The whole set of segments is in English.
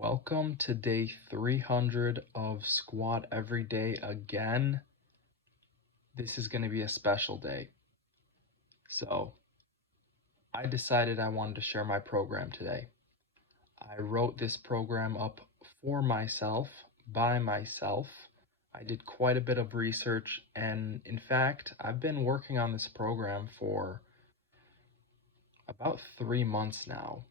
Welcome to day 300 of Squat Every Day again. This is going to be a special day. So, I decided I wanted to share my program today. I wrote this program up for myself, by myself. I did quite a bit of research, and in fact, I've been working on this program for about 3 months now.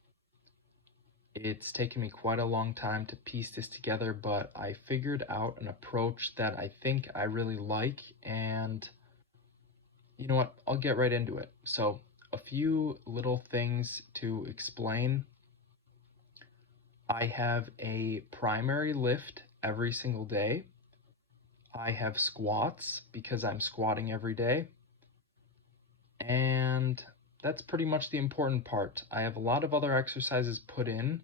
It's taken me quite a long time to piece this together, but I figured out an approach that I think I really like, and you know what? I'll get right into it. So, a few little things to explain. I have a primary lift every single day. I have squats because I'm squatting every day. And that's pretty much the important part. I have a lot of other exercises put in,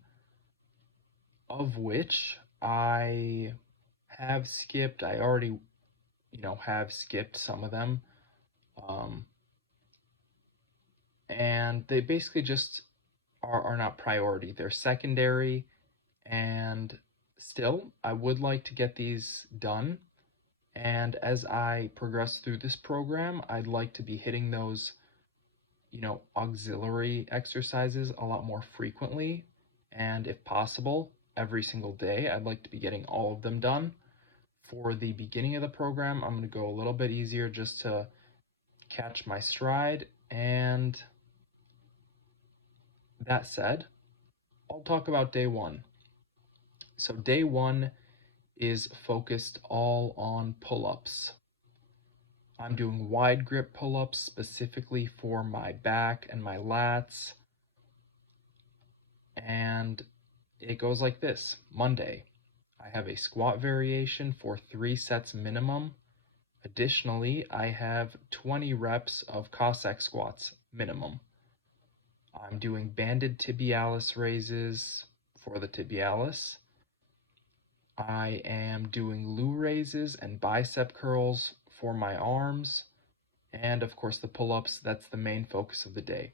of which I have skipped. I already, have skipped some of them. And they basically just are not priority. They're secondary, and still, I would like to get these done. And as I progress through this program, I'd like to be hitting those, auxiliary exercises a lot more frequently. And if possible, every single day, I'd like to be getting all of them done. For the beginning of the program, I'm going to go a little bit easier just to catch my stride. And that said, I'll talk about day one. So, day one is focused all on pull ups. I'm doing wide grip pull ups specifically for my back and my lats. And it goes like this. Monday, I have a squat variation for 3 sets minimum. Additionally, I have 20 reps of Cossack squats minimum. I'm doing banded tibialis raises for the tibialis. I am doing glute raises and bicep curls for my arms. And of course, the pull ups, that's the main focus of the day.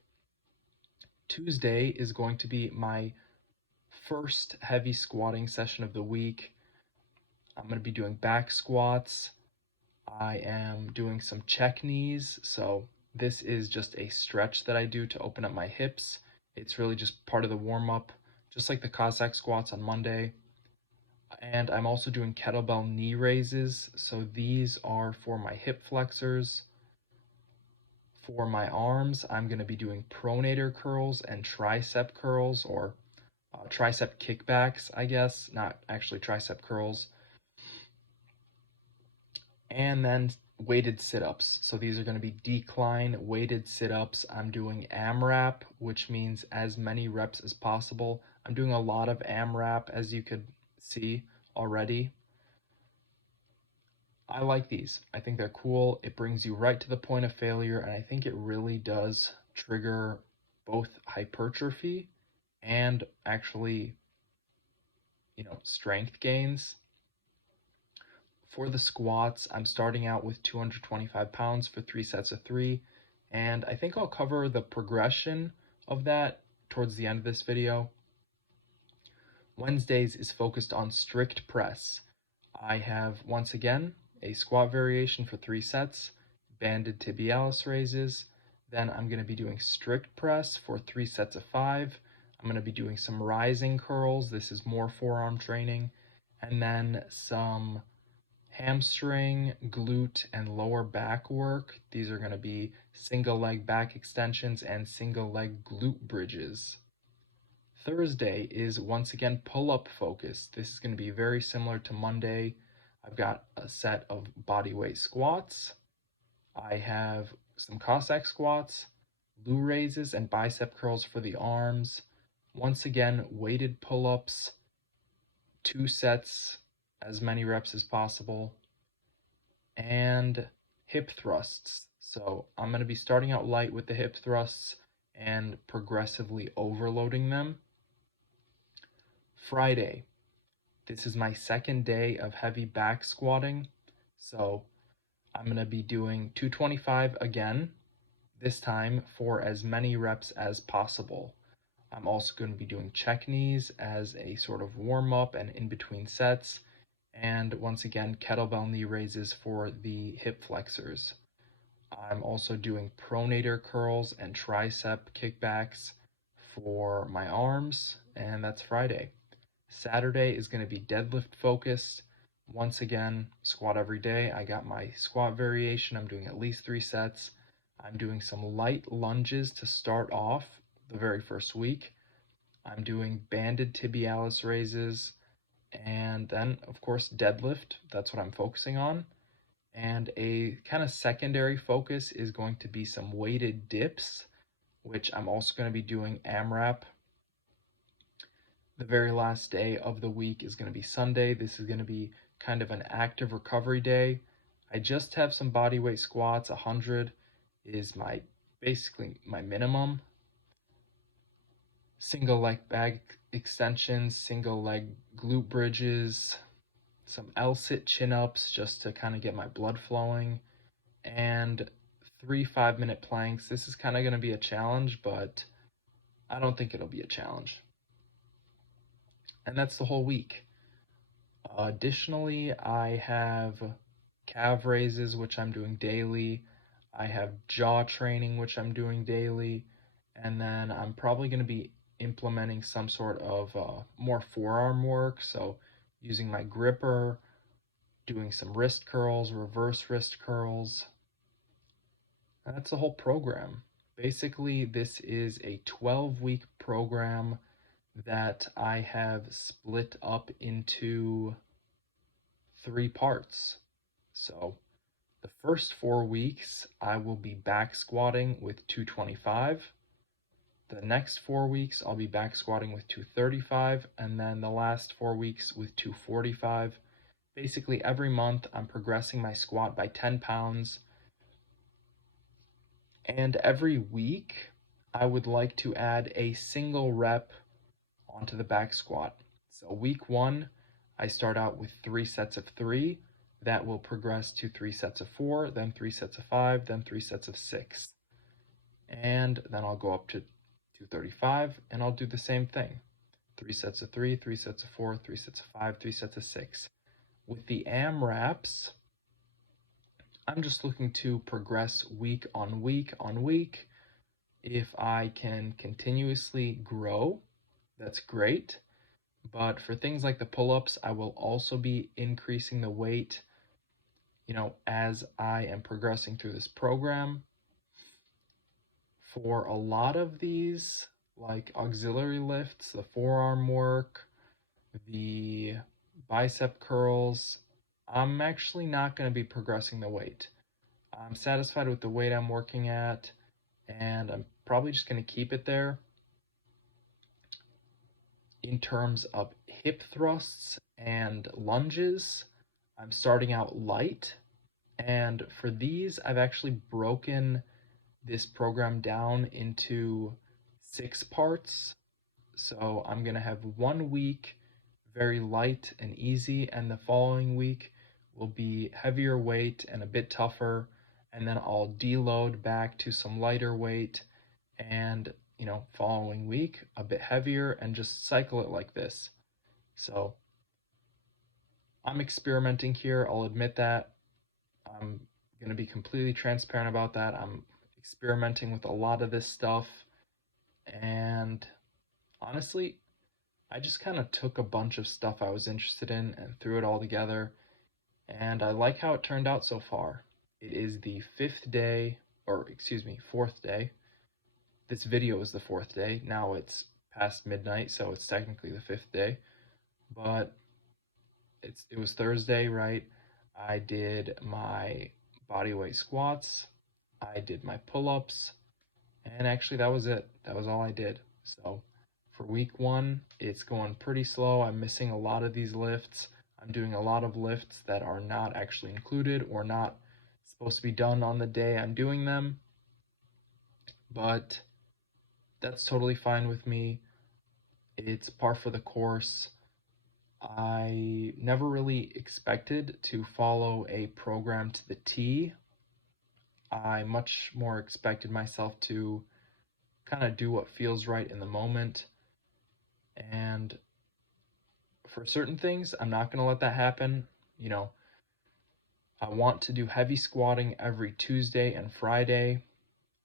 Tuesday is going to be my first heavy squatting session of the week. I'm going to be doing back squats. I am doing some check knees. So, this is just a stretch that I do to open up my hips. It's really just part of the warm up, just like the Cossack squats on Monday. And I'm also doing kettlebell knee raises. So, these are for my hip flexors. For my arms, I'm going to be doing pronator curls and tricep curls, or tricep kickbacks, I guess, not actually tricep curls. And then weighted sit-ups. So these are going to be decline weighted sit-ups. I'm doing AMRAP, which means as many reps as possible. I'm doing a lot of AMRAP, as you could see already. I like these. I think they're cool. It brings you right to the point of failure, and I think it really does trigger both hypertrophy and actually, strength gains. For the squats, I'm starting out with 225 pounds for 3 sets of 3, and I think I'll cover the progression of that towards the end of this video. Wednesdays is focused on strict press. I have, once again, a squat variation for 3 sets, banded tibialis raises, then I'm going to be doing strict press for 3 sets of 5. I'm going to be doing some rising curls. This is more forearm training. And then some hamstring, glute, and lower back work. These are going to be single leg back extensions and single leg glute bridges. Thursday is once again pull-up focused. This is going to be very similar to Monday. I've got a set of bodyweight squats. I have some Cossack squats, glute raises, and bicep curls for the arms. Once again, weighted pull-ups, 2 sets, as many reps as possible, and hip thrusts. So I'm going to be starting out light with the hip thrusts and progressively overloading them. Friday, this is my second day of heavy back squatting, so I'm going to be doing 225 again, this time for as many reps as possible. I'm also going to be doing check knees as a sort of warm up and in between sets. And once again, kettlebell knee raises for the hip flexors. I'm also doing pronator curls and tricep kickbacks for my arms, and that's Friday. Saturday is going to be deadlift focused. Once again, squat every day. I got my squat variation. I'm doing at least 3 sets. I'm doing some light lunges to start off the very first week. I'm doing banded tibialis raises, and then, of course, deadlift. That's what I'm focusing on. And a kind of secondary focus is going to be some weighted dips, which I'm also going to be doing AMRAP. The very last day of the week is going to be Sunday. This is going to be kind of an active recovery day. I just have some body weight squats. 100 is basically my minimum. Single leg back extensions, single leg glute bridges, some L-sit chin-ups just to kind of get my blood flowing, and 3 5-minute planks. This is kind of going to be a challenge, but I don't think it'll be a challenge. And that's the whole week. Additionally, I have calf raises, which I'm doing daily. I have jaw training, which I'm doing daily. And then I'm probably going to be implementing some sort of more forearm work. So using my gripper, doing some wrist curls, reverse wrist curls. And that's the whole program. Basically, this is a 12-week program that I have split up into 3 parts. So the first 4 weeks, I will be back squatting with 225. The next 4 weeks, I'll be back squatting with 235, and then the last 4 weeks with 245. Basically, every month, I'm progressing my squat by 10 pounds. And every week, I would like to add a single rep onto the back squat. So week 1, I start out with 3 sets of 3. That will progress to 3 sets of 4, then 3 sets of 5, then 3 sets of 6. And then I'll go up to 235, and I'll do the same thing. 3 sets of 3, 3 sets of 4, 3 sets of 5, 3 sets of 6. With the AMRAPs, I'm just looking to progress week on week on week. If I can continuously grow, that's great. But for things like the pull-ups, I will also be increasing the weight, as I am progressing through this program. For a lot of these, like auxiliary lifts, the forearm work, the bicep curls, I'm actually not going to be progressing the weight. I'm satisfied with the weight I'm working at, and I'm probably just going to keep it there. In terms of hip thrusts and lunges, I'm starting out light, and for these, I've actually broken this program down into 6 parts. So I'm going to have 1 week very light and easy, and the following week will be heavier weight and a bit tougher, and then I'll deload back to some lighter weight, and following week a bit heavier, and just cycle it like this. So I'm experimenting here, I'll admit that. I'm going to be completely transparent about that. I'm experimenting with a lot of this stuff, and honestly, I just kind of took a bunch of stuff I was interested in and threw it all together, and I like how it turned out so far. It is the 4th day. This video is the 4th day. Now it's past midnight, so it's technically the 5th day. But it was Thursday, right? I did my bodyweight squats, I did my pull-ups, and actually that was it. That was all I did. So for week 1, it's going pretty slow. I'm missing a lot of these lifts. I'm doing a lot of lifts that are not actually included or not supposed to be done on the day I'm doing them. But that's totally fine with me. It's par for the course. I never really expected to follow a program to the T. I much more expected myself to kind of do what feels right in the moment. And for certain things, I'm not going to let that happen. You know, I want to do heavy squatting every Tuesday and Friday.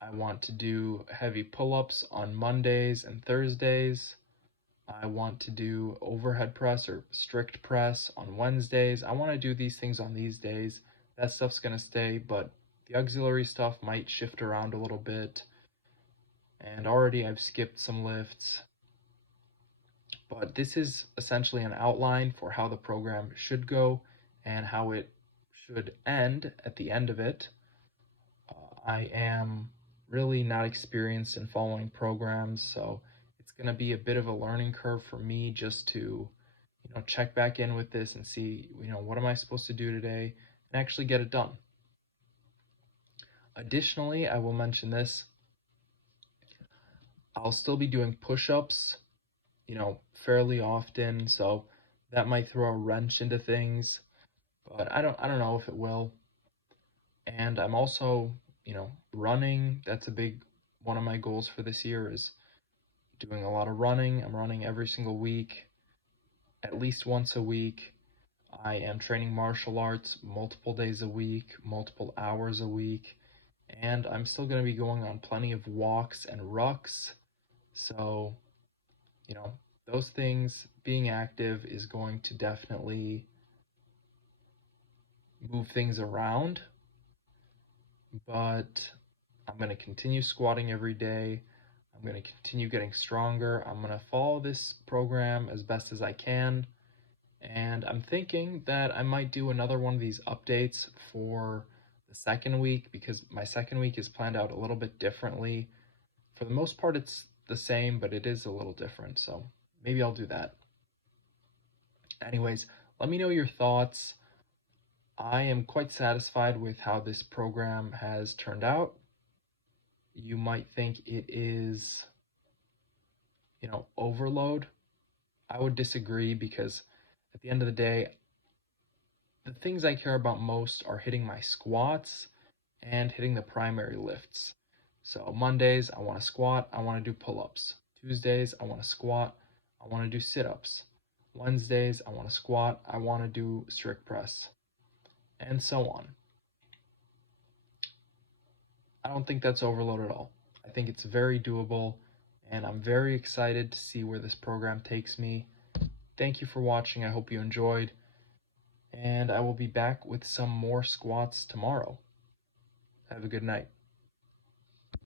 I want to do heavy pull-ups on Mondays and Thursdays. I want to do overhead press or strict press on Wednesdays. I want to do these things on these days. That stuff's going to stay, but the auxiliary stuff might shift around a little bit. And already I've skipped some lifts. But this is essentially an outline for how the program should go and how it should end at the end of it. I am really not experienced in following programs, so it's going to be a bit of a learning curve for me just to, check back in with this and see, what am I supposed to do today and actually get it done. Additionally, I will mention this. I'll still be doing push-ups, fairly often, so that might throw a wrench into things, but I don't know if it will. And I'm also, running. That's a big one of my goals for this year is doing a lot of running. I'm running every single week, at least once a week. I am training martial arts multiple days a week, multiple hours a week, and I'm still going to be going on plenty of walks and rucks. So, you know, those things, being active is going to definitely move things around, but I'm going to continue squatting every day. I'm going to continue getting stronger. I'm going to follow this program as best as I can. And I'm thinking that I might do another one of these updates for the second week because my second week is planned out a little bit differently. For the most part, it's the same, but it is a little different. So maybe I'll do that. Anyways, let me know your thoughts. I am quite satisfied with how this program has turned out. You might think it is, overload. I would disagree because at the end of the day, the things I care about most are hitting my squats and hitting the primary lifts. So Mondays, I want to squat, I want to do pull-ups. Tuesdays, I want to squat, I want to do sit-ups. Wednesdays, I want to squat, I want to do strict press, and so on. I don't think that's overload at all. I think it's very doable, and I'm very excited to see where this program takes me. Thank you for watching. I hope you enjoyed, and I will be back with some more squats tomorrow. Have a good night.